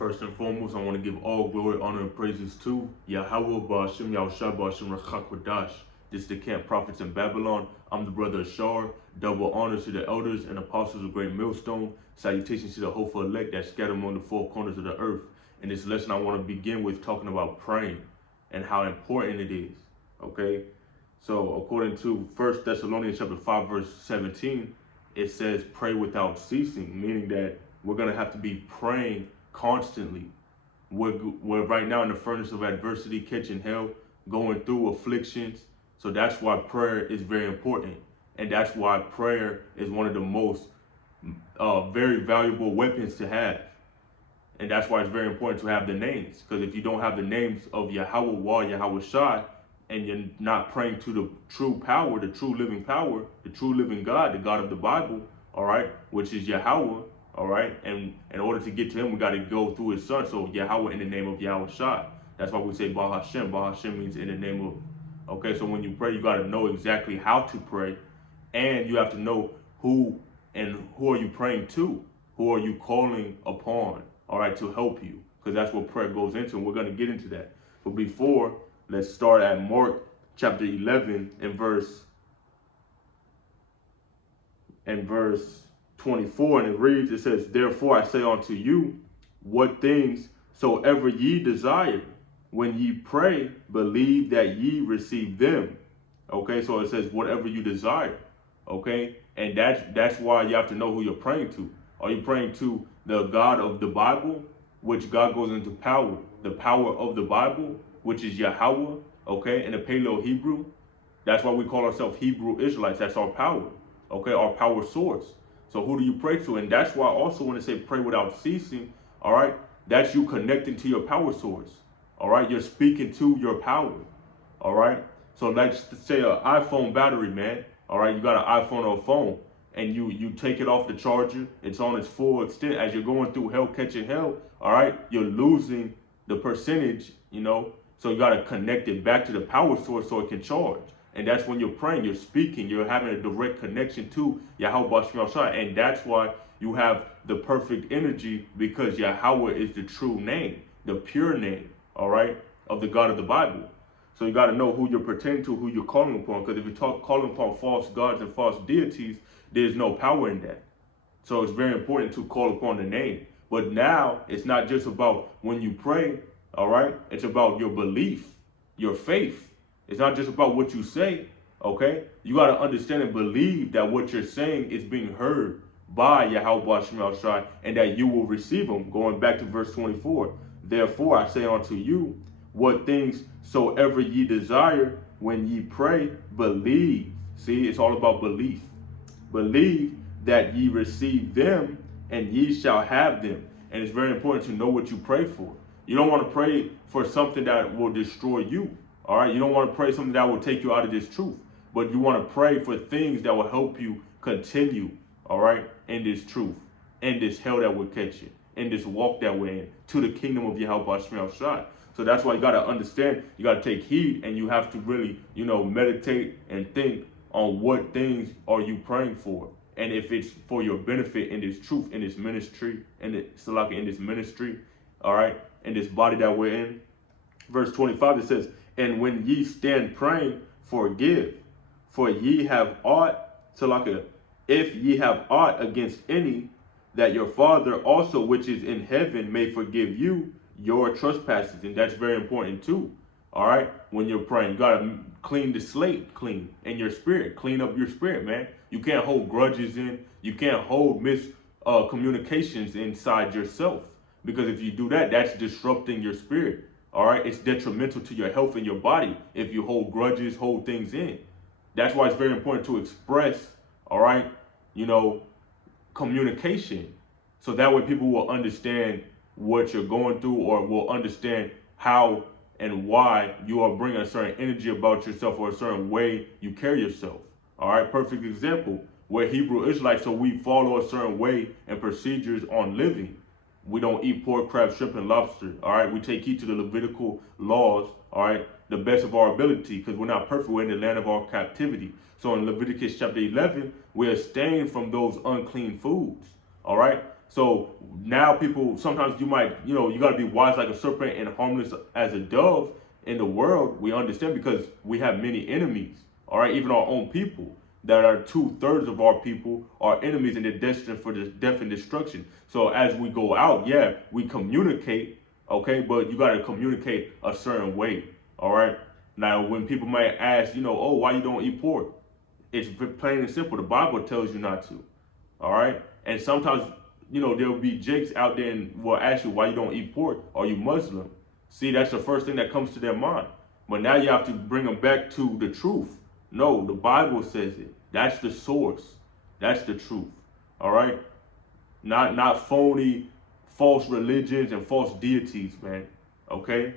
First and foremost, I want to give all glory, honor, and praises to Yahawah, Bahasham, Bahasham, Qadash. This is the camp prophets in Babylon. I'm the brother Ashar. Double honors to the elders and apostles of Great Millstone. Salutations to the hopeful elect that scattered among the four corners of the earth. In this lesson, I want to begin with talking about praying and how important it is. Okay, so according to 1 Thessalonians chapter 5, verse 17, it says pray without ceasing, meaning that we're going to have to be praying constantly. We're right now in the furnace of adversity, catching hell, going through afflictions. So that's why prayer is very important. And that's why prayer is one of the most very valuable weapons to have. And that's why it's very important to have the names. Because if you don't have the names of Yahawah, Yahawashi, and you're not praying to the true power, the true living power, the true living God, the God of the Bible, all right, which is Yahawah, all right, and in order to get to him, we got to go through his son. So Yahawah in the name of Yahawashi. That's why we say Bahasham. Bahasham means in the name of. Okay, so when you pray, you got to know exactly how to pray, and you have to know who are you praying to, who are you calling upon, all right, to help you, because that's what prayer goes into, and we're going to get into that. But before, let's start at Mark chapter 11 and verse 24, and it reads, it says, therefore I say unto you, what things soever ye desire, when ye pray, believe that ye receive them. Okay, so it says whatever you desire. Okay, and that's why you have to know who you're praying to. Are you praying to the God of the Bible, which God goes into power, the power of the Bible, which is Yahawah, okay, in the Paleo Hebrew? That's why we call ourselves Hebrew Israelites. That's our power, okay, our power source. So who do you pray to? And that's why also when they say pray without ceasing, all right, that's you connecting to your power source, all right? You're speaking to your power, all right? So let's say an iPhone battery, man, all right? You got an iPhone or a phone, and you take it off the charger, it's on its full extent. As you're going through hell, catching hell, all right, you're losing the percentage, you know, so you got to connect it back to the power source so it can charge. And that's when you're praying, you're speaking, you're having a direct connection to Yahawah, and that's why you have the perfect energy, because Yahawah is the true name, the pure name, all right, of the God of the Bible. So you got to know who you're pretending to, who you're calling upon, because if you're calling upon false gods and false deities, there's no power in that. So it's very important to call upon the name. But now it's not just about when you pray, all right? It's about your belief, your faith. It's not just about what you say, okay? You got to understand and believe that what you're saying is being heard by Yahawah, and that you will receive them. Going back to verse 24, therefore I say unto you, what things soever ye desire, when ye pray, believe. See, it's all about belief. Believe that ye receive them, and ye shall have them. And it's very important to know what you pray for. You don't want to pray for something that will destroy you. All right, you don't want to pray something that will take you out of this truth, but you want to pray for things that will help you continue, all right, in this truth, in this hell that we're catching, in this walk that we're in, to the kingdom of Yahawah. So that's why you got to understand, you got to take heed, and you have to really, you know, meditate and think on what things are you praying for, and if it's for your benefit in this truth, in this ministry, in this ministry, all right, in this body that we're in. Verse 25, it says, and when ye stand praying, forgive, for ye have aught, if ye have aught against any, that your Father also which is in heaven may forgive you your trespasses. And that's very important too. All right, when you're praying, you gotta clean the slate clean in your spirit, clean up your spirit, man. You can't hold grudges in, you can't hold miscommunications inside yourself, because if you do that, that's disrupting your spirit. All right, it's detrimental to your health and your body if you hold grudges, hold things in. That's why it's very important to express, all right, you know, communication, so that way people will understand what you're going through, or will understand how and why you are bringing a certain energy about yourself, or a certain way you carry yourself. All right, perfect example. We're Hebrew Israelites, so we follow a certain way and procedures on living. We don't eat pork, crab, shrimp, and lobster. All right, we take heed to the Levitical laws. All right, the best of our ability, because we're not perfect. We're in the land of our captivity. So in Leviticus chapter 11, we abstain from those unclean foods. All right, So now people, sometimes you might, you got to be wise like a serpent and harmless as a dove in the world. We understand because we have many enemies, all right? Even our own people that are 2/3 of our people are enemies and they're destined for death and destruction. So as we go out, yeah, we communicate, okay? But you got to communicate a certain way, all right? Now, when people might ask, oh, why you don't eat pork? It's plain and simple. The Bible tells you not to, all right? And sometimes, there'll be jakes out there and will ask you why you don't eat pork. Are you Muslim? See, that's the first thing that comes to their mind. But now you have to bring them back to the truth. No, the Bible says it. That's the source. That's the truth. All right? Not phony, false religions and false deities, man. Okay?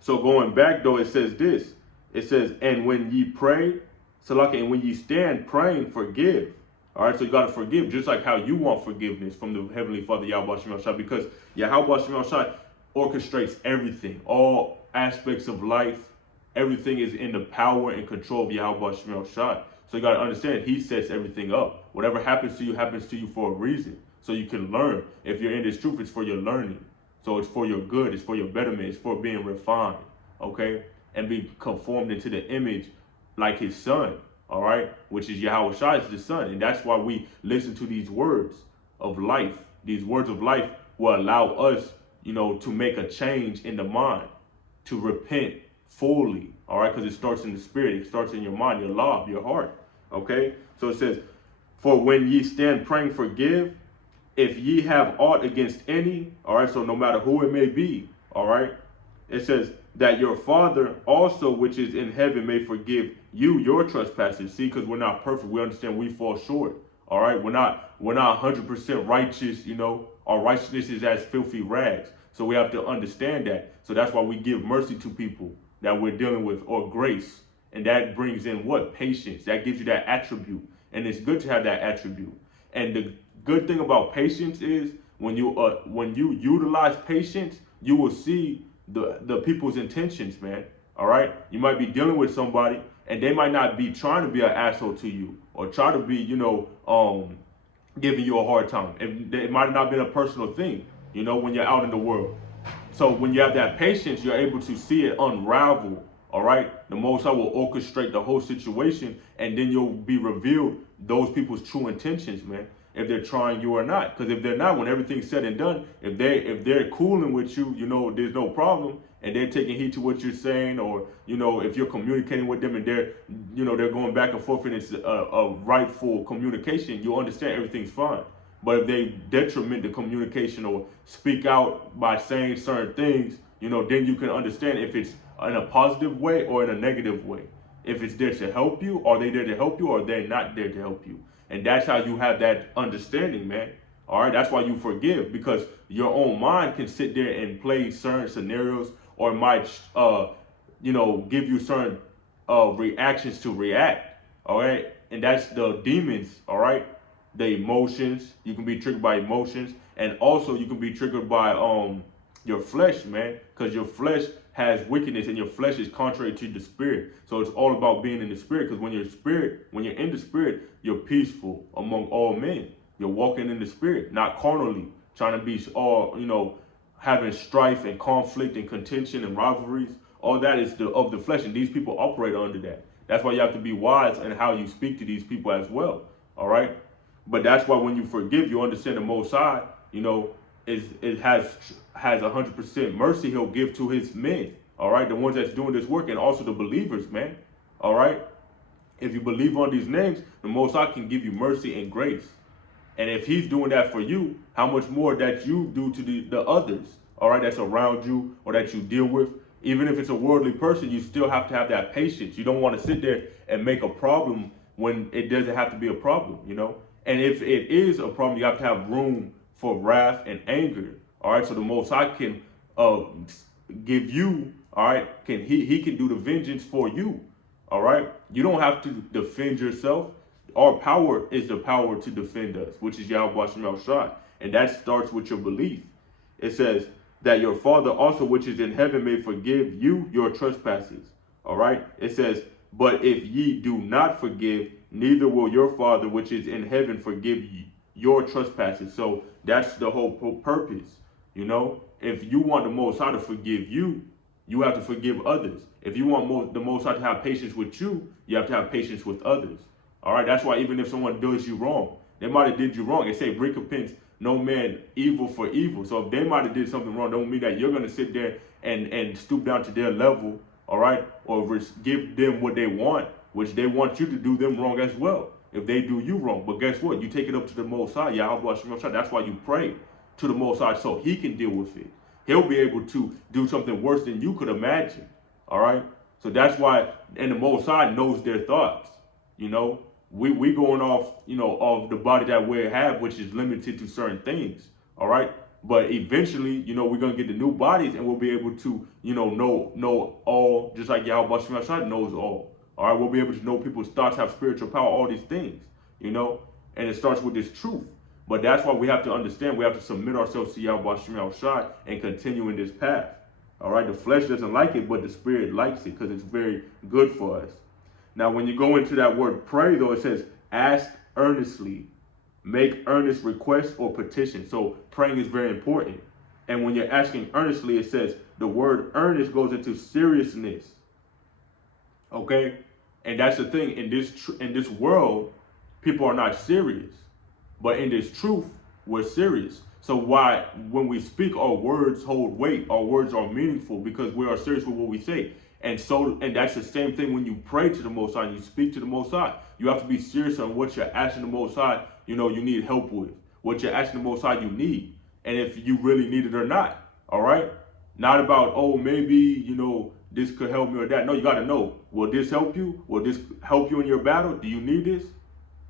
So going back though, it says this. It says, and when ye pray, Salaki, and when ye stand praying, forgive. All right, so you got to forgive just like how you want forgiveness from the Heavenly Father, Yahawashi, because Yahawashi orchestrates everything, all aspects of life. Everything is in the power and control of Yahawashi. So you got to understand, He sets everything up. Whatever happens to you for a reason. So you can learn. If you're in this truth, it's for your learning. So it's for your good. It's for your betterment. It's for being refined. Okay? And be conformed into the image like His Son. All right, which is Yahawashi, is the Son. And that's why we listen to these words of life. These words of life will allow us, to make a change in the mind, to repent fully. All right, because it starts in the spirit. It starts in your mind, your lob, your heart. Okay, so it says, for when ye stand praying, forgive, if ye have aught against any. All right, so no matter who it may be. All right, it says, that your Father also which is in heaven may forgive you your trespasses. See, because we're not perfect. We understand we fall short. All right, we're not 100% righteous. Our righteousness is as filthy rags. So we have to understand that. So that's why we give mercy to people that we're dealing with, or grace, and that brings in what? Patience. That gives you that attribute, and it's good to have that attribute. And the good thing about patience is when you utilize patience, you will see the people's intentions, man. All right, you might be dealing with somebody and they might not be trying to be an asshole to you or try to be giving you a hard time. It might have not been a personal thing, when you're out in the world. So when you have that patience, you're able to see it unravel. All right, the Most High will orchestrate the whole situation, and then you'll be revealed those people's true intentions, man, if they're trying you or not. Because if they're not, when everything's said and done, if they're cooling with you, there's no problem, and they're taking heed to what you're saying, or if you're communicating with them and they're going back and forth and it's a rightful communication, you understand everything's fine. But if they detriment the communication or speak out by saying certain things, then you can understand if it's in a positive way or in a negative way. If it's there to help you, are they there to help you, or they're not there to help you? And that's how you have that understanding, man. All right, that's why you forgive, because your own mind can sit there and play certain scenarios, or it might, give you certain reactions to react. All right, and that's the demons. All right, the emotions. You can be triggered by emotions, and also you can be triggered by your flesh, man, because your flesh has wickedness, and your flesh is contrary to the spirit. So it's all about being in the spirit, because when you're in the spirit, you're peaceful among all men. You're walking in the spirit, not carnally, trying to be all, having strife and conflict and contention and rivalries. All that is of the flesh, and these people operate under that. That's why you have to be wise in how you speak to these people as well. All right, but that's why when you forgive, you understand the Most High, it has 100% mercy He'll give to His men. All right, the ones that's doing this work, and also the believers, man. All right, if you believe on these names, the Most High can give you mercy and grace. And if He's doing that for you, how much more that you do to the others, all right, that's around you or that you deal with. Even if it's a worldly person, you still have to have that patience. You don't want to sit there and make a problem when it doesn't have to be a problem, And if it is a problem, you have to have room for wrath and anger. All right, so the Most High can give you, all right, he can do the vengeance for you. All right, you don't have to defend yourself. Our power is the power to defend us, which is Yahawashi, and that starts with your belief. It says that your Father also which is in heaven may forgive you your trespasses. All right, it says, but if ye do not forgive, neither will your Father which is in heaven forgive ye your trespasses. So That's the whole purpose. You know, if you want the Most High to forgive you, you have to forgive others. If you want the Most High to have patience with you, you have to have patience with others. All right, that's why even if someone does you wrong, they might have did you wrong. It say recompense no man evil for evil. So if they might have did something wrong, don't mean that you're gonna sit there and stoop down to their level, all right, or give them what they want, which they want you to do them wrong as well. If they do you wrong, but guess what? You take it up to the Most High, Yahawah. That's why you pray to the Most High so He can deal with it. He'll be able to do something worse than you could imagine. All right. So that's why, and the Most High knows their thoughts. You know, we going off, you know, of the body that we have, which is limited to certain things. All right. But eventually, you know, we're gonna get the new bodies, and we'll be able to, you know all, just like Yahawashi knows all. All right. We'll be able to know people's thoughts, have spiritual power, all these things. You know, and it starts with this truth. But that's why we have to understand, we have to submit ourselves to Yahawashi and continue in this path. All right, the flesh doesn't like it, but the spirit likes it because it's very good for us. Now, when you go into that word pray, though, it says ask earnestly, make earnest requests or petition. So praying is very important. And when you're asking earnestly, it says the word earnest goes into seriousness. Okay, and that's the thing, in this world, people are not serious. But in this truth, we're serious. So why, when we speak, our words hold weight, our words are meaningful because we are serious with what we say. And that's the same thing when you pray to the Most High and you speak to the Most High. You have to be serious on what you're asking the Most High, you know, you need help with. What you're asking the Most High you need. And if you really need it or not. All right? Not about, oh, maybe, you know, this could help me or that. No, you got to know, will this help you? Will this help you in your battle? Do you need this?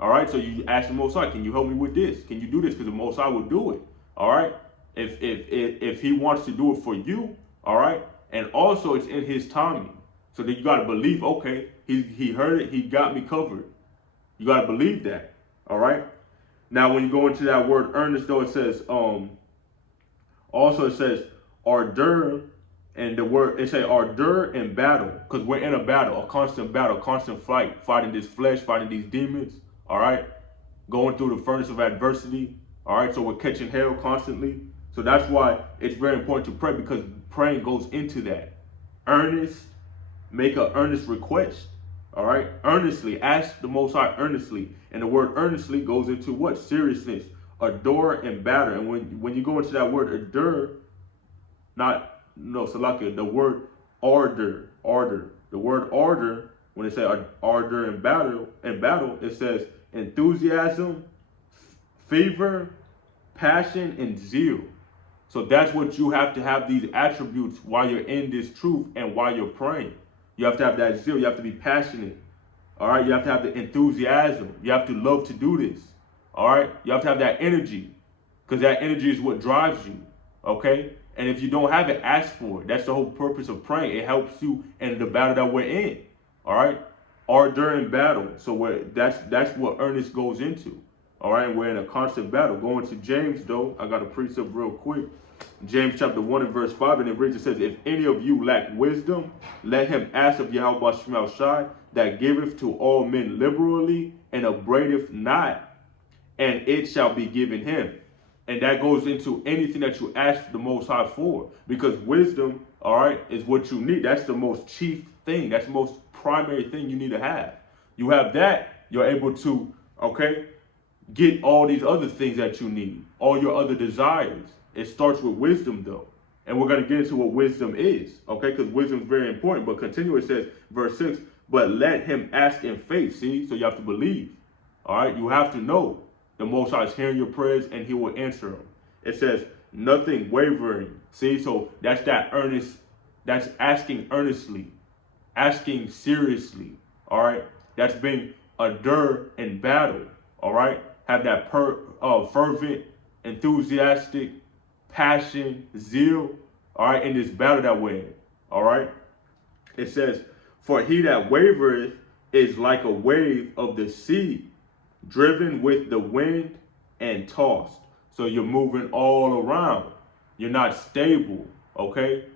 All right, so you ask the Most High, can you help me with this? Can you do this? Because the Most High will do it. All right, if He wants to do it for you, all right, and also it's in His timing. So then you got to believe, okay, He heard it, He got me covered. You got to believe that. All right. Now, when you go into that word earnest, though, it says also it says Ardour, and the word it say Ardour in battle, because we're in a battle, a constant fight, fighting this flesh, fighting these demons. All right, going through the furnace of adversity. All right, so we're catching hell constantly. So that's why it's very important to pray, because praying goes into that. Earnest, make an earnest request. All right, earnestly, ask the Most High earnestly. And the word earnestly goes into what? Seriousness, adore and batter. And when you go into that word adore, Salakia, the word Ardour. The word Ardour, when they say Ardour in battle, it says enthusiasm, fever, passion, and zeal. So that's what you have to have, these attributes while you're in this truth and while you're praying. You have to have that zeal. You have to be passionate. All right. You have to have the enthusiasm. You have to love to do this. All right. You have to have that energy, because that energy is what drives you. Okay. And if you don't have it, ask for it. That's the whole purpose of praying. It helps you in the battle that we're in. All right. Or during battle. So that's what earnest goes into. All right. We're in a constant battle. Going to James, though, I got a precept real quick. James chapter 1 and verse 5, and it reads, it says, if any of you lack wisdom, let him ask of Yahawashi, that giveth to all men liberally and upbraideth not, and it shall be given him. And that goes into anything that you ask the Most High for, because wisdom, all right, is what you need. That's the most chief thing. That's the most primary thing you need to have. You have that, you're able to, okay, get all these other things that you need, all your other desires. It starts with wisdom, though. And we're going to get into what wisdom is, okay, because wisdom is very important. But continue, it says, verse 6, but let him ask in faith. See, so you have to believe. All right, you have to know the Most High is hearing your prayers and He will answer them. It says, nothing wavering. See, so that's that earnest, that's asking earnestly, asking seriously. All right, that's being adore in battle. All right, have that fervent, enthusiastic, passion, zeal, all right, in this battle that we're in, all right? It says, for he that wavereth is like a wave of the sea, driven with the wind and tossed. So you're moving all around. You're not stable, okay?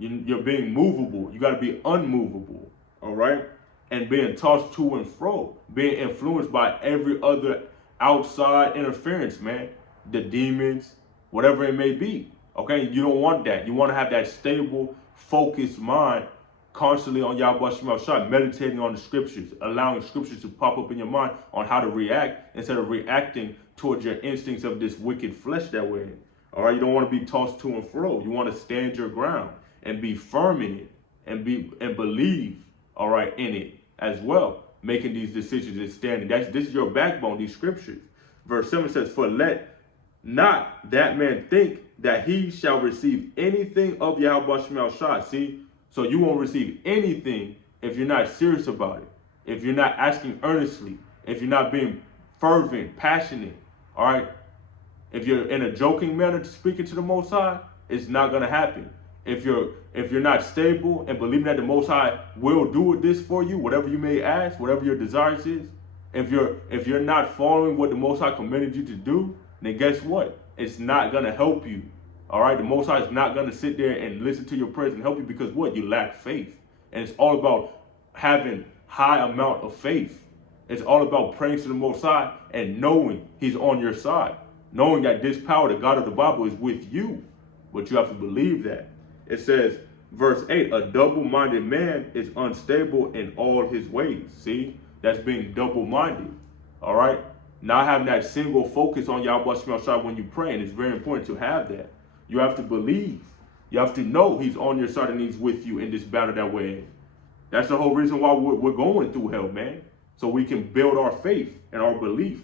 You're being movable. You got to be unmovable, all right? And being tossed to and fro, being influenced by every other outside interference, man. the demons, whatever it may be. Okay, you don't want that. You want to have that stable, focused mind constantly on Yahawashi, meditating on the scriptures, allowing scriptures to pop up in your mind on how to react instead of reacting towards your instincts of this wicked flesh that we're in. All right, you don't want to be tossed to and fro. You want to stand your ground and be firm in it and believe, all right, in it as well, making these decisions and standing. This is your backbone, these scriptures. Verse 7 says, "For let not that man think that he shall receive anything of Yahawashi." See, so you won't receive anything if you're not serious about it, if you're not asking earnestly, if you're not being fervent, passionate, all right? If you're in a joking manner speaking to the Most High, it's not going to happen. If you're not stable and believing that the Most High will do this for you, whatever you may ask, whatever your desires is, if you're not following what the Most High commanded you to do, then guess what? It's not going to help you. All right, the Most High is not going to sit there and listen to your prayers and help you because what? You lack faith. And it's all about having high amount of faith. It's all about praying to the Most High and knowing He's on your side. Knowing that this power, the God of the Bible, is with you. But you have to believe that. It says, verse 8, "A double-minded man is unstable in all his ways." See, that's being double-minded. All right? Not having that single focus on Yahawashi when you pray. And it's very important to have that. You have to believe. You have to know He's on your side and He's with you in this battle that we're in. That's the whole reason why we're going through hell, man. So we can build our faith and our belief.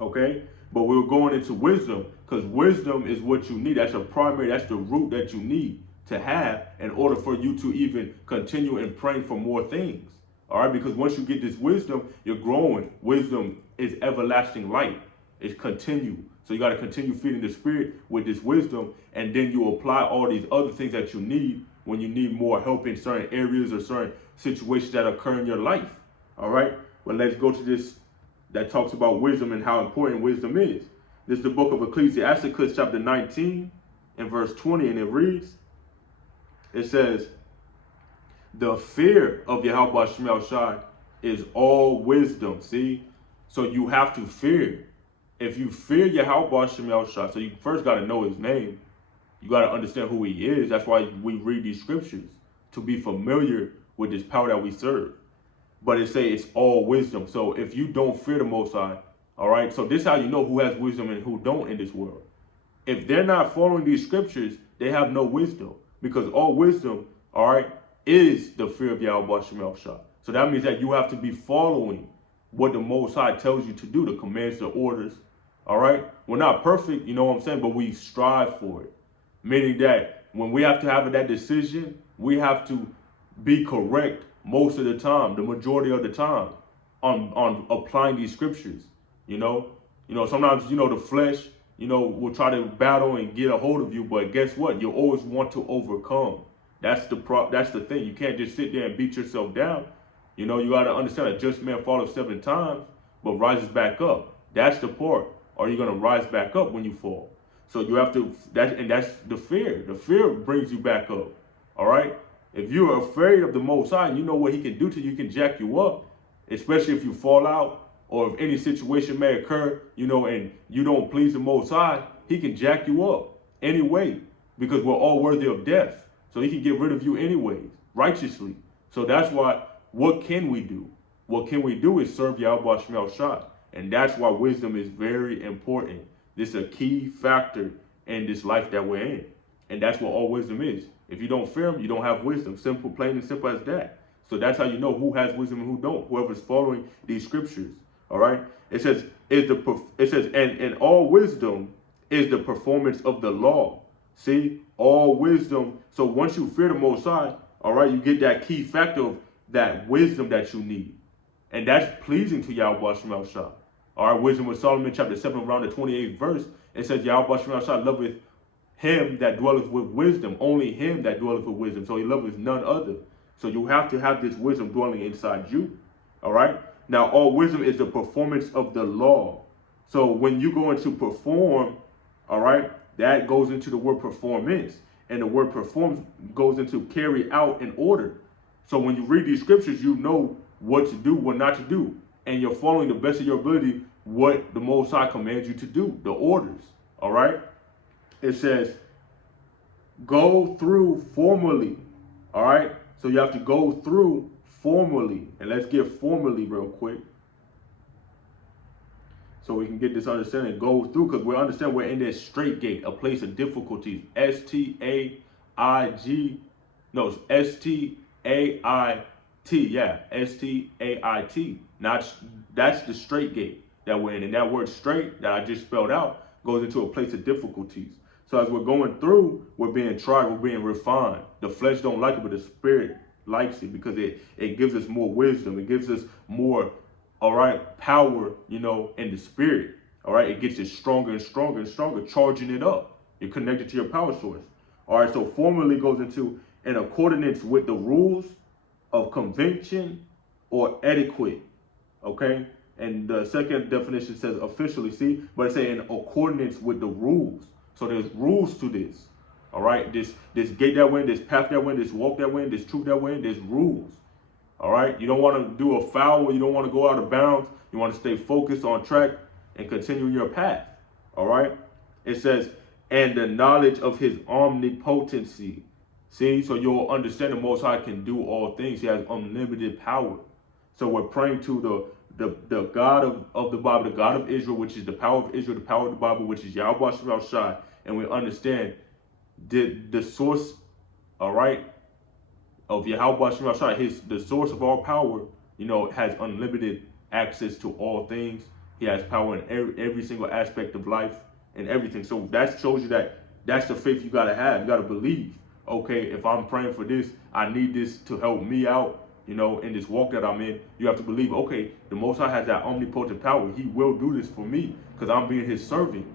Okay? But we're going into wisdom because wisdom is what you need. That's that's the root that you need to have in order for you to even continue in praying for more things. All right? Because once you get this wisdom, you're growing. Wisdom is everlasting light. It's continue. So you got to continue feeding the spirit with this wisdom, and then you apply all these other things that you need when you need more help in certain areas or certain situations that occur in your life. All right? Well, let's go to this that talks about wisdom and how important wisdom is. This is the book of Ecclesiasticus, chapter 19, and verse 20, and it reads, it says, "The fear of Yahawashi is all wisdom." See? So you have to fear. If you fear Yahawashi, so you first got to know His name. You got to understand who He is. That's why we read these scriptures, to be familiar with this power that we serve. But it say it's all wisdom. So if you don't fear the Most High, all right, so this is how you know who has wisdom and who don't in this world. If they're not following these scriptures, they have no wisdom. Because all wisdom, all right, is the fear of Yahawashi. So that means that you have to be following what the Most High tells you to do, the commands, the orders. All right? We're not perfect, you know what I'm saying, but we strive for it. Meaning that when we have to have that decision, we have to be correct most of the time, the majority of the time, on applying these scriptures. You know, sometimes, the flesh, will try to battle and get a hold of you, but guess what? You always want to overcome. That's the thing. You can't just sit there and beat yourself down. You got to understand a just man falls 7 times, but rises back up. That's the part. Are you going to rise back up when you fall? So you have to, that's the fear. The fear brings you back up. All right? If you're afraid of the Most High and you know what He can do to you, He can jack you up, especially if you fall out or if any situation may occur, and you don't please the Most High, He can jack you up anyway, because we're all worthy of death. So He can get rid of you anyways, righteously. So that's why, what can we do? What can we do is serve Yahawashi. And that's why wisdom is very important. This is a key factor in this life that we're in. And that's what all wisdom is. If you don't fear Him, you don't have wisdom. Simple, plain and simple as that. So that's how you know who has wisdom and who don't. Whoever's following these scriptures. All right? It says, and all wisdom is the performance of the law. See? All wisdom. So once you fear the Most High, all right, you get that key factor of that wisdom that you need. And that's pleasing to Yahawashi. All right, Wisdom of Solomon, chapter 7, around the 28th verse, it says, Yahawashi loveth him that dwelleth with wisdom, only him that dwelleth with wisdom. So He loveth none other. So you have to have this wisdom dwelling inside you. All right? Now, all wisdom is the performance of the law. So when you go into perform, all right, that goes into the word performance. And the word perform goes into carry out in order. So when you read these scriptures, you know what to do, what not to do. And you're following the best of your ability what the Most High commands you to do, the orders. All right. It says, go through formally. All right. So you have to go through formally. And let's get formally real quick, so we can get this understanding. Go through, because we understand we're in this straight gate, a place of difficulties. S-T-A-I-G. No, it's S-T-A-I-T. Yeah, S-T-A-I-T. That's the straight gate that we're in. And that word straight that I just spelled out goes into a place of difficulties. So as we're going through, we're being tried, we're being refined. The flesh don't like it, but the spirit likes it, because it gives us more wisdom. It gives us more, all right, power, you know, in the spirit. All right, it gets you stronger and stronger and stronger, charging it up. You're connected to your power source. All right, so formally goes into in accordance with the rules of convention or etiquette. Okay, and the second definition says officially, see, but it's saying in accordance with the rules. So there's rules to this. All right, this gate that way, this path that way, this walk that way, this truth that way, there's rules. All right, you don't want to do a foul, you don't want to go out of bounds. You want to stay focused on track and continue your path. All right, it says, and the knowledge of his omnipotency. See, so you'll understand the Most High can do all things. He has unlimited power. So we're praying to the God of the Bible, the God of Israel, which is the power of Israel, the power of the Bible, which is Yahawashi, and we understand the source, all right, of Yahawashi, the source of all power, you know, has unlimited access to all things. He has power in every single aspect of life and everything. So that shows you that that's the faith you got to have. You got to believe, okay, if I'm praying for this, I need this to help me out, you know, in this walk that I'm in. You have to believe, okay, the Most High has that omnipotent power. He will do this for me because I'm being his servant.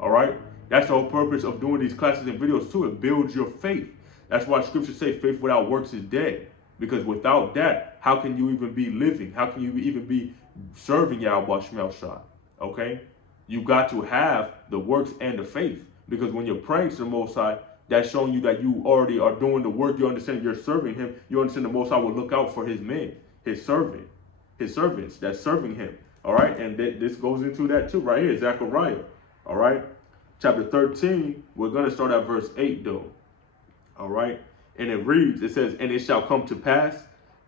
All right. That's the whole purpose of doing these classes and videos too. It builds your faith. That's why scripture say faith without works is dead. Because without that, how can you even be living? How can you even be serving Yahawashi? Okay? You got to have the works and the faith. Because when you're praying to the Most High, that's showing you that you already are doing the work. You understand you're serving him. You understand the Most High will look out for his men, his servants that's serving him. All right? And this goes into that too right here, Zechariah. All right? Chapter 13, we're going to start at verse 8 though. All right? And it reads, it says, and it shall come to pass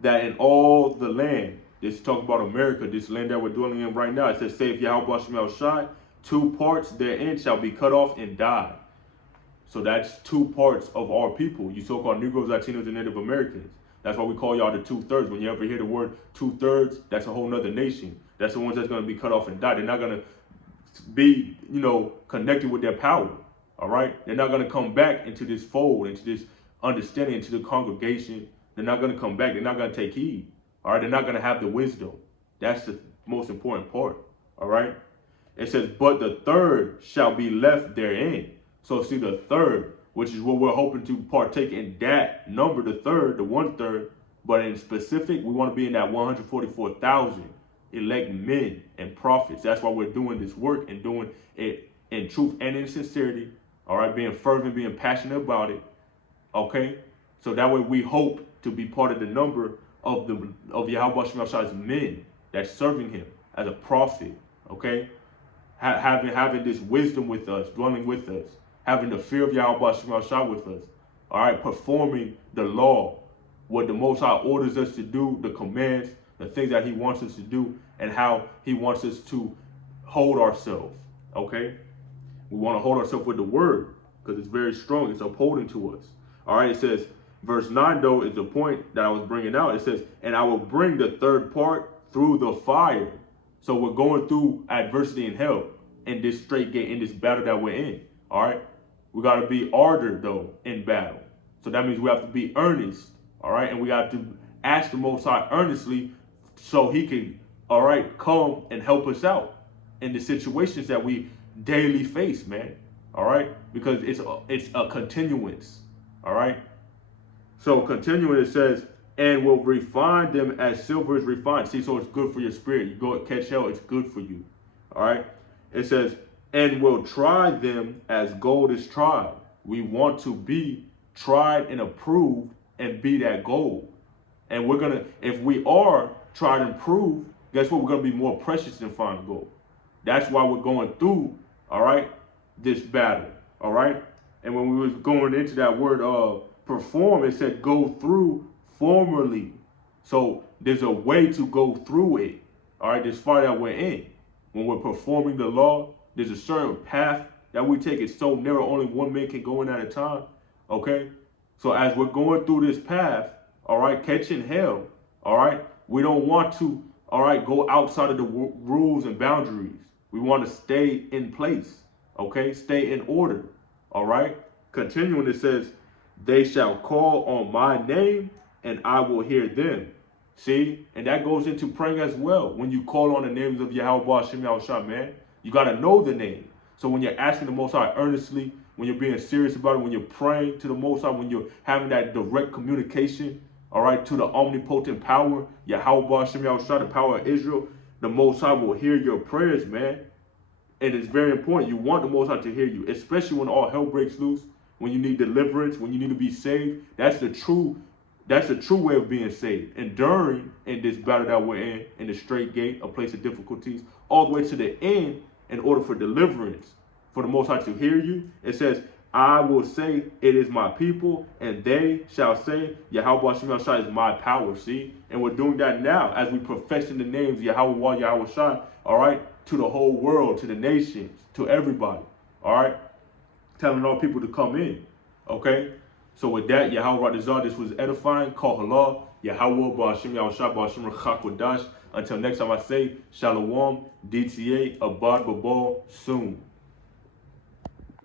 that in all the land, this talk about America, this land that we're dwelling in right now, it says, saith Yahawashi, 2 parts therein shall be cut off and die. So that's 2 parts of our people, you so-called Negroes, Latinos, and Native Americans. That's why we call y'all the 2/3. When you ever hear the word 2/3, that's a whole nother nation. That's the ones that's going to be cut off and die. They're not going to be, you know, connected with their power. All right? They're not going to come back into this fold, into this understanding, into the congregation. They're not going to come back. They're not going to take heed. All right? They're not going to have the wisdom. That's the most important part. All right? It says, but the third shall be left therein. So see, the third, which is what we're hoping to partake in, that number, the third, the 1/3. But in specific, we want to be in that 144,000 elect men and prophets. That's why we're doing this work and doing it in truth and in sincerity. All right, being fervent, being passionate about it. Okay, so that way we hope to be part of the number of Yahawah's men that's serving him as a prophet. Okay, having this wisdom with us, dwelling with us, having the fear of Yahawah with us. All right, performing the law, what the Most High orders us to do, the commands, the things that he wants us to do, and how he wants us to hold ourselves. Okay, we want to hold ourselves with the word because it's very strong. It's upholding to us. All right, it says, verse 9 though is the point that I was bringing out. It says, and I will bring the third part through the fire. So we're going through adversity and hell in this straight gate, in this battle that we're in. All right, we got to be Ardour though in battle. So that means we have to be earnest. All right, and we have to ask the Most High earnestly so he can, all right, come and help us out in the situations that we daily face, man. All right, because it's a continuance. All right, so continuing, it says, and will refine them as silver is refined. See, so it's good for your spirit. You go catch hell, it's good for you. All right, it says, and will try them as gold is tried. We want to be tried and approved and be that gold. And if we are tried and proved, guess what? We're going to be more precious than fine gold. That's why we're going through, all right, this battle, all right? And when we was going into that word perform, it said go through formerly. So there's a way to go through it, all right, this fire that we're in. When we're performing the law, there's a certain path that we take. It's so narrow, only one man can go in at a time, okay? So as we're going through this path, all right, catching hell, all right, we don't want to, all right, go outside of the rules and boundaries. We want to stay in place, okay? Stay in order, all right? Continuing, it says, they shall call on my name and I will hear them. See? And that goes into praying as well. When you call on the names of Yahawah, Bahasham, Yahawashi, man, you got to know the name. So when you're asking the Most High earnestly, when you're being serious about it, when you're praying to the Most High, when you're having that direct communication, all right, to the omnipotent power, Yahawah, Bahasham, Yahawashi, the power of Israel, the Most High will hear your prayers, man. And it's very important. You want the Most High to hear you, especially when all hell breaks loose, when you need deliverance, when you need to be saved. That's the true way of being saved. Enduring in this battle that we're in the straight gate, a place of difficulties, all the way to the end in order for deliverance, for the Most High to hear you. It says, I will say, it is my people, and they shall say, Yahawah is my power, see? And we're doing that now as we profess in the names, Yahawah, Yahawashi, all right, to the whole world, to the nations, to everybody, all right? Telling all people to come in, okay? So with that, Yahawah Rawchaa, this was edifying. Call halal, Yahawah, Bahasham, Yahawashi, Bahasham, Qadash. Until next time I say, Shalom, DTA, Abad, Babal, soon.